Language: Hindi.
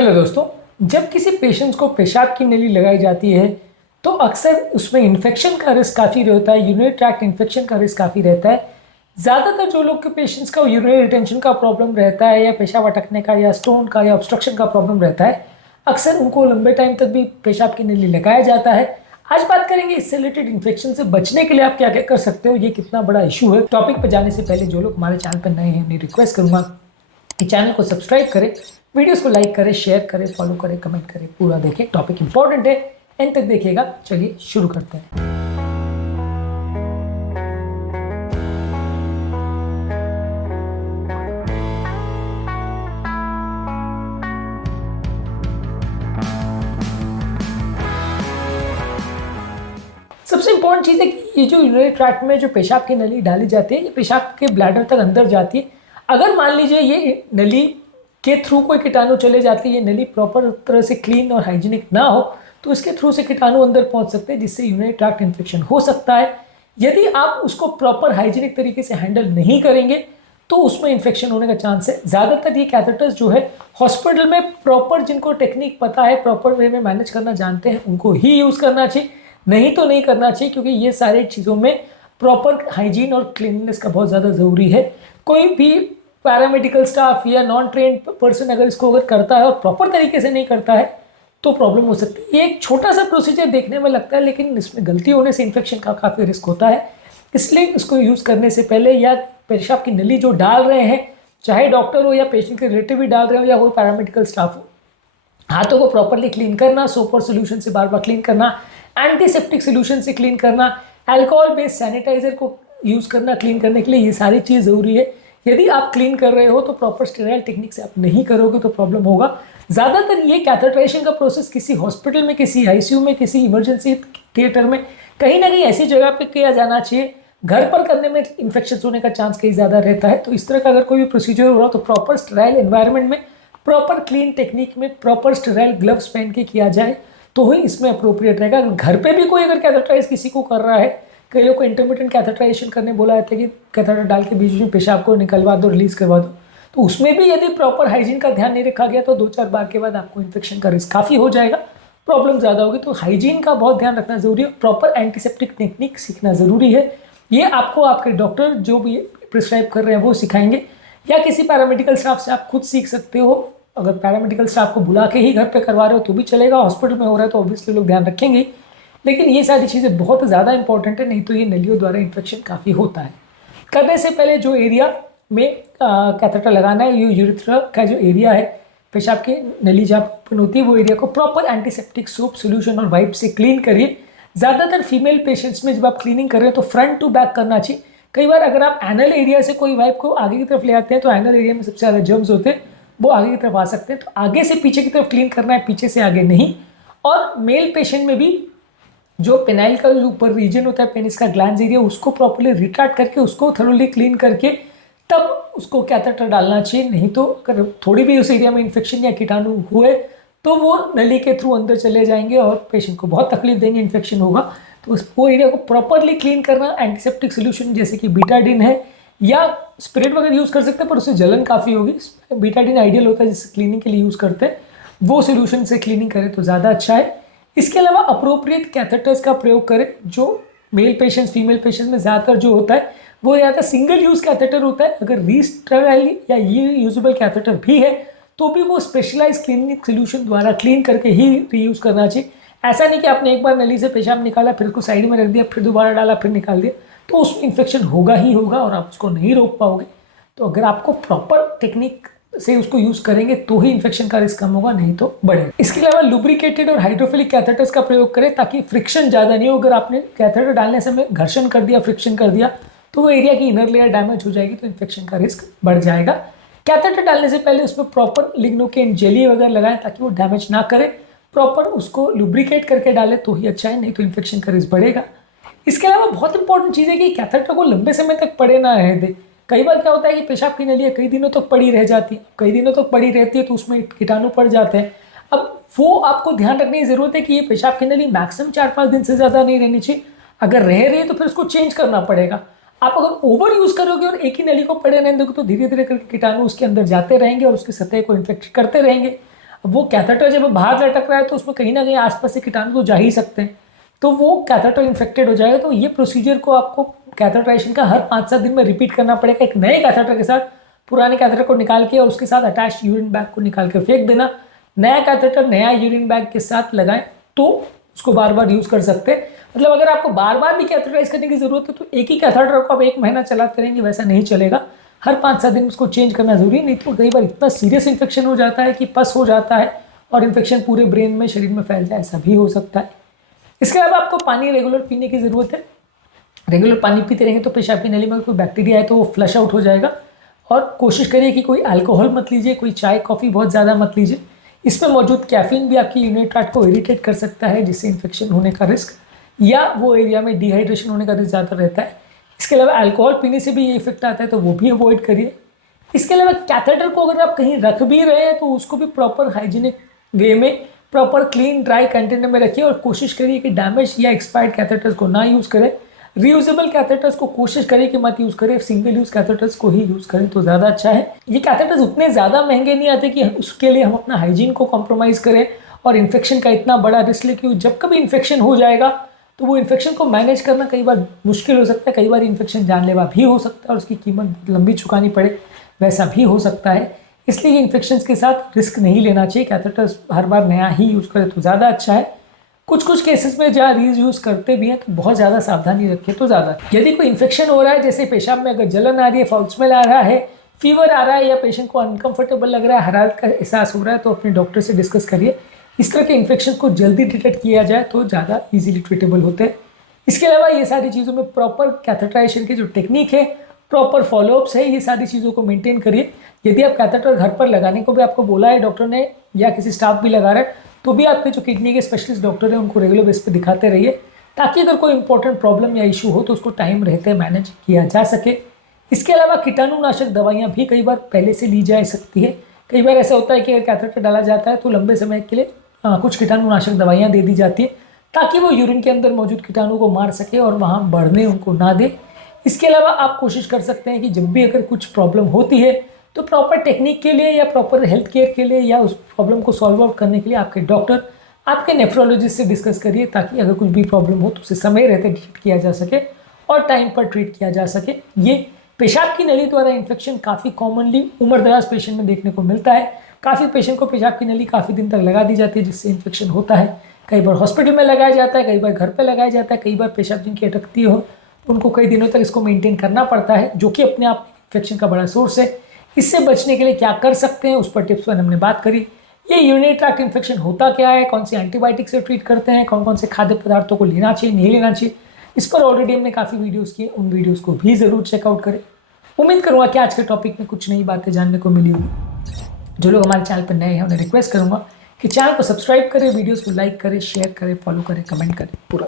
हेलो दोस्तों, जब किसी पेशेंट को पेशाब की नली लगाई जाती है तो अक्सर उसमें इन्फेक्शन का रिस्क काफ़ी रहता है। यूरिनरी ट्रैक्ट इन्फेक्शन का रिस्क काफ़ी रहता है। ज़्यादातर जो लोग के पेशेंट्स का यूरिनरी रिटेंशन का प्रॉब्लम रहता है या पेशाब अटकने का या स्टोन का या ऑब्स्ट्रक्शन का प्रॉब्लम रहता है, अक्सर उनको लंबे टाइम तक भी पेशाब की नली लगाया जाता है। आज बात करेंगे इससे रिलेटेड इन्फेक्शन से बचने के लिए आप क्या क्या कर सकते हो, ये कितना बड़ा इशू है। टॉपिक पर जाने से पहले जो लोग हमारे चैनल पर नए हैं, मैं रिक्वेस्ट करूँगा कि चैनल को सब्सक्राइब करें, वीडियोस को लाइक करें, शेयर करें, फॉलो करें, कमेंट करें, पूरा देखें। टॉपिक इंपॉर्टेंट है, एंड तक देखिएगा। चलिए शुरू करते हैं। सबसे इंपॉर्टेंट चीज़ है कि ये जो यूरिनरी ट्रैक्ट में जो पेशाब की नली डाली जाती है, ये पेशाब के ब्लैडर तक अंदर जाती है। अगर मान लीजिए ये नली के थ्रू कोई कीटाणु चले जाती है, ये नली प्रॉपर तरह से क्लीन और हाइजीनिक ना हो, तो इसके थ्रू से कीटाणु अंदर पहुंच सकते हैं, जिससे यूरिनरी ट्रैक्ट इन्फेक्शन हो सकता है। यदि आप उसको प्रॉपर हाइजीनिक तरीके से हैंडल नहीं करेंगे तो उसमें इन्फेक्शन होने का चांस है। ज़्यादातर ये कैथेटर्स जो है हॉस्पिटल में प्रॉपर, जिनको टेक्निक पता है, प्रॉपर वे में मैनेज करना जानते हैं, उनको ही यूज़ करना चाहिए, नहीं तो नहीं करना चाहिए, क्योंकि ये सारी चीज़ों में प्रॉपर हाइजीन और क्लीननेस का बहुत ज़्यादा ज़रूरी है। कोई भी पैरामेडिकल स्टाफ या नॉन ट्रेन्ड पर्सन अगर इसको अगर करता है और प्रॉपर तरीके से नहीं करता है तो प्रॉब्लम हो सकती है। ये एक छोटा सा प्रोसीजर देखने में लगता है, लेकिन इसमें गलती होने से इन्फेक्शन का काफ़ी रिस्क होता है। इसलिए इसको यूज़ करने से पहले, या पेशाब की नली जो डाल रहे हैं, चाहे डॉक्टर हो या पेशेंट के रिलेटिव भी डाल रहे हो या कोई पैरामेडिकल स्टाफ हो, हाथों को प्रॉपरली क्लीन करना, सोप और सोल्यूशन से बार बार क्लीन करना, एंटीसेप्टिक सोल्यूशन से क्लीन करना, अल्कोहल बेस्ड सैनिटाइजर को यूज़ करना क्लीन करने के लिए, ये सारी चीज़ ज़रूरी है। यदि आप क्लीन कर रहे हो तो प्रॉपर स्टेराइल टेक्निक से आप नहीं करोगे तो प्रॉब्लम होगा। ज़्यादातर ये कैथेटराइजेशन का प्रोसेस किसी हॉस्पिटल में, किसी आईसीयू में, किसी इमरजेंसी थिएटर में, कहीं ना कहीं ऐसी जगह पे किया जाना चाहिए। घर पर करने में इन्फेक्शन होने का चांस कहीं ज़्यादा रहता है। तो इस तरह का अगर कोई भी प्रोसीजर हो रहा हो तो प्रॉपर स्टेराइल एनवायरनमेंट में, प्रॉपर क्लीन टेक्निक में, प्रॉपर स्टेराइल ग्लव्स पहन के किया जाए तो ही इसमें अप्रोप्रिएट रहेगा। अगर घर पे भी कोई अगर कैथेटराइज किसी को कर रहा है, कई लोग को इंटरमिटेंट कैथेटराइजेशन करने बोला जाता है कि कैथेटर डाल के बीच में पेशाब को निकलवा दो, रिलीज करवा दो, तो उसमें भी यदि प्रॉपर हाइजीन का ध्यान नहीं रखा गया तो 2-4 बार के बाद आपको इन्फेक्शन का रिस्क काफ़ी हो जाएगा, प्रॉब्लम ज़्यादा होगी। तो हाइजीन का बहुत ध्यान रखना जरूरी है, प्रॉपर एंटीसेप्टिक टेक्निक सीखना ज़रूरी है। ये आपको आपके डॉक्टर जो भी प्रिस्क्राइब कर रहे हैं वो सिखाएंगे, या किसी पैरामेडिकल स्टाफ से आप खुद सीख सकते हो। अगर पैरामेडिकल स्टाफ को बुला के ही घर पे करवा रहे हो तो भी चलेगा, हॉस्पिटल में हो रहा है तो ऑब्वियसली लोग ध्यान रखेंगे। लेकिन ये सारी चीज़ें बहुत ज़्यादा इंपॉर्टेंट है, नहीं तो ये नलियों द्वारा इन्फेक्शन काफ़ी होता है। करने से पहले जो एरिया में कैथेटर लगाना है, ये यूरेथ्रा का जो एरिया है, पेशाब की नली जहाँ ओपन होती है, वो एरिया को प्रॉपर एंटीसेप्टिक सोप सोल्यूशन और वाइप से क्लीन करिए। ज़्यादातर फीमेल पेशेंट्स में जब आप क्लीनिंग कर रहे हो तो फ्रंट टू बैक करना चाहिए। कई बार अगर आप एनल एरिया से कोई वाइप को आगे की तरफ ले आते हैं तो एनल एरिया में सबसे ज़्यादा जर्म्स होते हैं, वो आगे की तरफ आ सकते हैं। तो आगे से पीछे की तरफ क्लीन करना है, पीछे से आगे नहीं। और मेल पेशेंट में भी जो पेनाइल का ऊपर रीजन होता है, पेनिस का ग्लैंड एरिया, उसको प्रॉपर्ली रिट्रैक्ट करके, उसको थरोली क्लीन करके तब उसको कैथेटर डालना चाहिए। नहीं तो अगर थोड़ी भी उस एरिया में इन्फेक्शन या कीटाणु हुए तो वो नली के थ्रू अंदर चले जाएंगे और पेशेंट को बहुत तकलीफ देंगे, इन्फेक्शन होगा। तो वो एरिया को प्रॉपरली क्लीन करना, एंटीसेप्टिक सोल्यूशन जैसे कि बीटाडिन है या स्पिरिट वगैरह यूज़ कर सकते हैं, पर उससे जलन काफ़ी होगी। बीटाडिन आइडियल होता है जिससे क्लीनिंग के लिए यूज़ करते हैं, वो सोल्यूशन से क्लीनिंग करें तो ज़्यादा अच्छा है। इसके अलावा अप्रोप्रिएट कैथेटर्स का प्रयोग करें। जो मेल पेशेंट्स, फीमेल पेशेंट्स में ज़्यादातर जो होता है वो या तो सिंगल यूज़ कैथेटर होता है। अगर रीस्टेराइल या ये यूजेबल कैथेटर भी है तो भी वो स्पेशलाइज क्लीनिक सोल्यूशन द्वारा क्लीन करके ही रीयूज़ करना चाहिए। ऐसा नहीं कि आपने एक बार नली से पेशाब निकाला, फिर उसको साइड में रख दिया, फिर दोबारा डाला, फिर निकाल दिया, तो उसमें इन्फेक्शन होगा ही होगा और आप उसको नहीं रोक पाओगे। तो अगर आपको प्रॉपर टेक्निक से उसको यूज़ करेंगे तो ही इन्फेक्शन का रिस्क कम होगा, नहीं तो बढ़ेगा। इसके अलावा लुब्रिकेटेड और हाइड्रोफिलिक कैथेटर्स का प्रयोग करें ताकि फ्रिक्शन ज़्यादा नहीं हो। अगर आपने कैथेटर डालने समय घर्षण कर दिया, फ्रिक्शन कर दिया, तो वो एरिया की इनर लेयर डैमेज हो जाएगी, तो इन्फेक्शन का रिस्क बढ़ जाएगा। कैथेटर डालने से पहले उसमें प्रॉपर लिग्नोकेन जेली वगैरह लगाएं ताकि वो डैमेज ना करे। प्रॉपर उसको लुब्रिकेट करके डालें तो ही अच्छा है, नहीं तो इन्फेक्शन का रिस्क बढ़ेगा। इसके अलावा बहुत इंपॉर्टेंट चीज़ है कि कैथेटर को लंबे समय तक पड़े ना रहने दें। कई बार क्या होता है कि पेशाब की नलियाँ कई दिनों तक पड़ी रह जाती है, कई दिनों तक पड़ी रहती है तो उसमें कीटाणु पड़ जाते हैं। अब वो आपको ध्यान रखने की ज़रूरत है कि ये पेशाब की नली मैक्सिमम 4-5 दिन से ज़्यादा नहीं रहनी चाहिए। अगर रह रही है तो फिर उसको चेंज करना पड़ेगा। आप अगर ओवर यूज़ करोगे और एक ही नली को पड़े रहने दोगे तो धीरे धीरे करके कीटाणु उसके अंदर जाते रहेंगे और उसकी सतह को इन्फेक्ट करते रहेंगे। अब वो कैथेटर जब बाहर लटक रहा है तो उसमें कहीं ना कहीं आसपास से कीटाणु तो जा ही सकते हैं, तो वो कैथेटर इन्फेक्टेड हो जाएगा। तो ये प्रोसीजर को आपको कैथेटराइजेशन का हर 5-7 दिन में रिपीट करना पड़ेगा। एक नए कैथेटर के साथ पुराने कैथेटर को निकाल के और उसके साथ अटैच यूरिन बैग को निकाल के फेंक देना, नया कैथेटर नया यूरिन बैग के साथ लगाएं तो उसको बार बार यूज़ कर सकते हैं। मतलब अगर आपको बार बार भी कैथेटराइज करने की ज़रूरत है तो एक ही कैथेटर को आप 1 महीना चलाते रहेंगे, वैसा नहीं चलेगा। हर 5-7 दिन उसको चेंज करना जरूरी, नहीं तो कई बार इतना सीरियस इन्फेक्शन हो जाता है कि पस हो जाता है और इन्फेक्शन पूरे ब्रेन में, शरीर में फैल जाए, ऐसा भी हो सकता है। इसके अलावा आपको पानी रेगुलर पीने की ज़रूरत है। रेगुलर पानी पीते रहेंगे तो पेशाब की नली में कोई बैक्टीरिया है तो वो फ्लश आउट हो जाएगा। और कोशिश करिए कि कोई अल्कोहल मत लीजिए, कोई चाय कॉफ़ी बहुत ज़्यादा मत लीजिए। इसमें मौजूद कैफीन भी आपकी यूरिनरी ट्रैक्ट को इरिटेट कर सकता है, जिससे इन्फेक्शन होने का रिस्क या वो एरिया में डिहाइड्रेशन होने का रिस्क ज़्यादा रहता है। इसके अलावा अल्कोहल पीने से भी ये इफेक्ट आता है तो वो भी अवॉइड करिए। इसके अलावा कैथेटर को अगर आप कहीं रख भी रहे हैं तो उसको भी प्रॉपर हाइजीनिक वे में, प्रॉपर क्लीन ड्राई कंटेनर में रखिए और कोशिश करिए कि डैमेज या एक्सपायर्ड कैथेटर्स को ना यूज़ करें। रीयूजेबल कैथेटर्स को कोशिश करिए कि मत यूज़ करें, सिंगल यूज़ कैथेटर्स को ही यूज़ करें तो ज़्यादा अच्छा है। ये कैथेटर्स उतने ज़्यादा महंगे नहीं आते कि उसके लिए हम अपना हाइजीन को कॉम्प्रोमाइज़ करें और इन्फेक्शन का इतना बड़ा रिस्क ले, क्योंकि जब कभी इन्फेक्शन हो जाएगा तो वो इन्फेक्शन को मैनेज करना कई बार मुश्किल हो सकता है, कई बार इन्फेक्शन जानलेवा भी हो सकता है और उसकी कीमत लंबी चुकानी पड़े, वैसा भी हो सकता है। इसलिए इन्फेक्शंस के साथ रिस्क नहीं लेना चाहिए। कैथेटर्स हर बार नया ही यूज़ करें तो ज़्यादा अच्छा है। कुछ केसेस में जहाँ रीयूज़ करते भी हैं तो बहुत ज़्यादा सावधानी रखें तो ज़्यादा। यदि कोई इन्फेक्शन हो रहा है, जैसे पेशाब में अगर जलन आ रही है, फाउल स्मेल आ रहा है, फीवर आ रहा है या पेशेंट को अनकंफर्टेबल लग रहा है, हरारत का एहसास हो रहा है, तो अपने डॉक्टर से डिस्कस करिए। इस तरह के इन्फेक्शन को जल्दी डिटेक्ट किया जाए तो ज़्यादा ईजिली ट्रीटेबल होते हैं। इसके अलावा ये सारी चीज़ों में प्रॉपर कैथेटराइजेशन की जो टेक्निक है, प्रॉपर फॉलोअप्स है, ये सारी चीज़ों को मेंटेन करिए। यदि आप कैथेटर घर पर लगाने को भी आपको बोला है डॉक्टर ने या किसी स्टाफ भी लगा रहा है तो भी आपके जो किडनी के स्पेशलिस्ट डॉक्टर हैं उनको रेगुलर बेस पे दिखाते रहिए, ताकि अगर कोई इंपॉर्टेंट प्रॉब्लम या इशू हो तो उसको टाइम रहते मैनेज किया जा सके। इसके अलावा कीटाणुनाशक दवाइयाँ भी कई बार पहले से ली जा सकती है। कई बार ऐसा होता है कि अगर कैथेटर डाला जाता है तो लंबे समय के लिए कुछ कीटाणुनाशक दवाइयाँ दे दी जाती है ताकि वो यूरिन के अंदर मौजूद कीटाणु को मार सके और वहाँ बढ़ने उनको ना दे। इसके अलावा आप कोशिश कर सकते हैं कि जब भी अगर कुछ प्रॉब्लम होती है तो प्रॉपर टेक्निक के लिए या प्रॉपर हेल्थ केयर के लिए या उस प्रॉब्लम को सॉल्व आउट करने के लिए आपके डॉक्टर, आपके नेफ्रोलॉजिस्ट से डिस्कस करिए, ताकि अगर कुछ भी प्रॉब्लम हो तो उसे समय रहते डिटेक्ट किया जा सके और टाइम पर ट्रीट किया जा सके। ये पेशाब की नली द्वारा इन्फेक्शन काफ़ी कॉमनली उम्रदराज पेशेंट में देखने को मिलता है। काफ़ी पेशेंट को पेशाब की नली काफ़ी दिन तक लगा दी जाती है जिससे इन्फेक्शन होता है। कई बार हॉस्पिटल में लगाया जाता है, कई बार घर पर लगाया जाता है, कई बार पेशाब जिनकी अटकती हो उनको कई दिनों तक इसको मेंटेन करना पड़ता है, जो कि अपने आप इन्फेक्शन का बड़ा सोर्स है। इससे बचने के लिए क्या कर सकते हैं उस पर टिप्स पर हमने बात करी। ये यूरिनरी ट्रैक्ट इन्फेक्शन होता क्या है, कौन सी एंटीबायोटिक से ट्रीट करते हैं, कौन कौन से खाद्य पदार्थों को लेना चाहिए नहीं लेना चाहिए, इस पर ऑलरेडी हमने काफ़ी वीडियोस किए, उन वीडियोस को भी ज़रूर चेकआउट करें। उम्मीद करूँगा कि आज के टॉपिक में कुछ नई बातें जानने को मिली होगी। जो लोग हमारे चैनल पर नए हैं उन्हें रिक्वेस्ट करूँगा कि चैनल को सब्सक्राइब करें, वीडियोज़ को लाइक करें, शेयर करें, फॉलो करें, कमेंट करें पूरा।